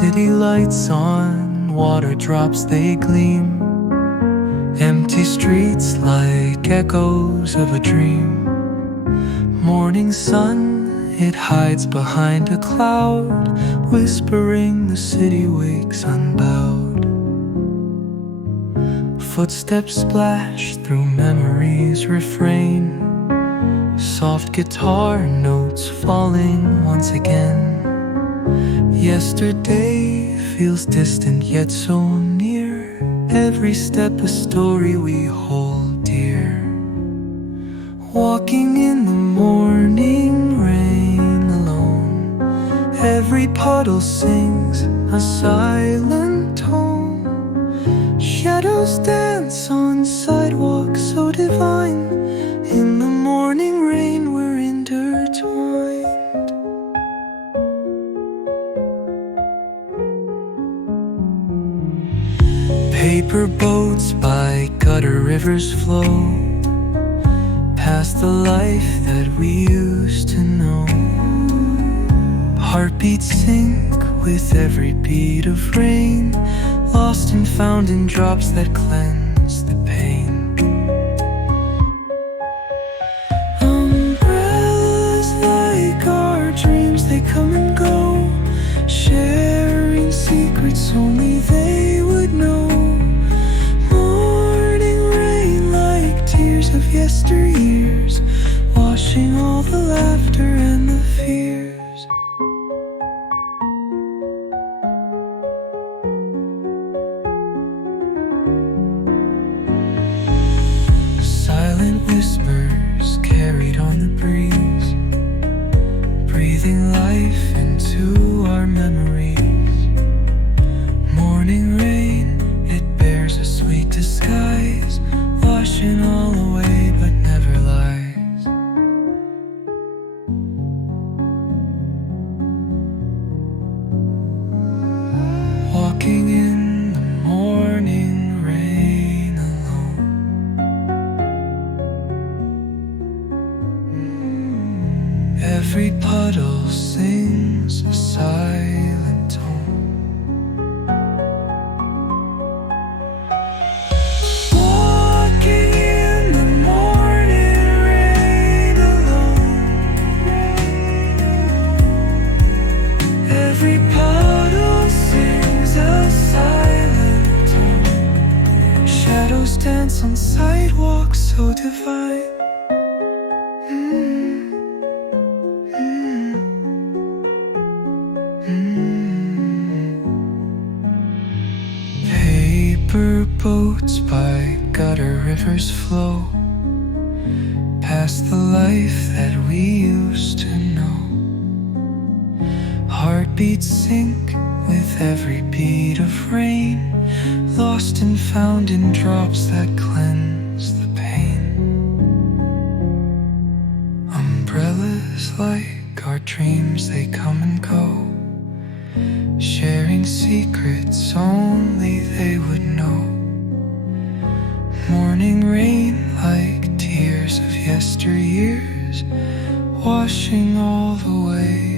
City lights on, water drops they gleam. Empty streets like echoes of a dream. Morning sun, it hides behind a cloud, whispering the city wakes unbowed. Footsteps splash through memory's refrain. Soft guitar notes falling once again. Yesterday feels distant yet so near. Every step a story we hold dear. Walking in the morning rain alone. Every puddle sings a silent tone. Shadows dance on sidewalks so divine. In the morning rain we're intertwined. Paper boats by gutter rivers flow, past the life that we used to know. Heartbeats sync with every beat of rain, lost and found in drops that cleanse the pain. Umbrellas like our dreams, they come and go, sharing secrets only they would know. Of yesteryears, washing all the laughter and the fears. Silent whispers carried on the breeze, breathing life into our memories. Morning rain, it bears a sweet disguise, washing all away but never lies. Walking in the morning rain alone. Every puddle sings a silent tone. Every puddle sings a silent tone. Shadows dance on sidewalks so divine. Paper boats by gutter rivers flow, past the life that we used to know. Heartbeats sync with every beat of rain, lost and found in drops that cleanse the pain. Umbrellas like our dreams, they come and go, sharing secrets only they would know. Morning rain like tears of yesteryears, washing all the way.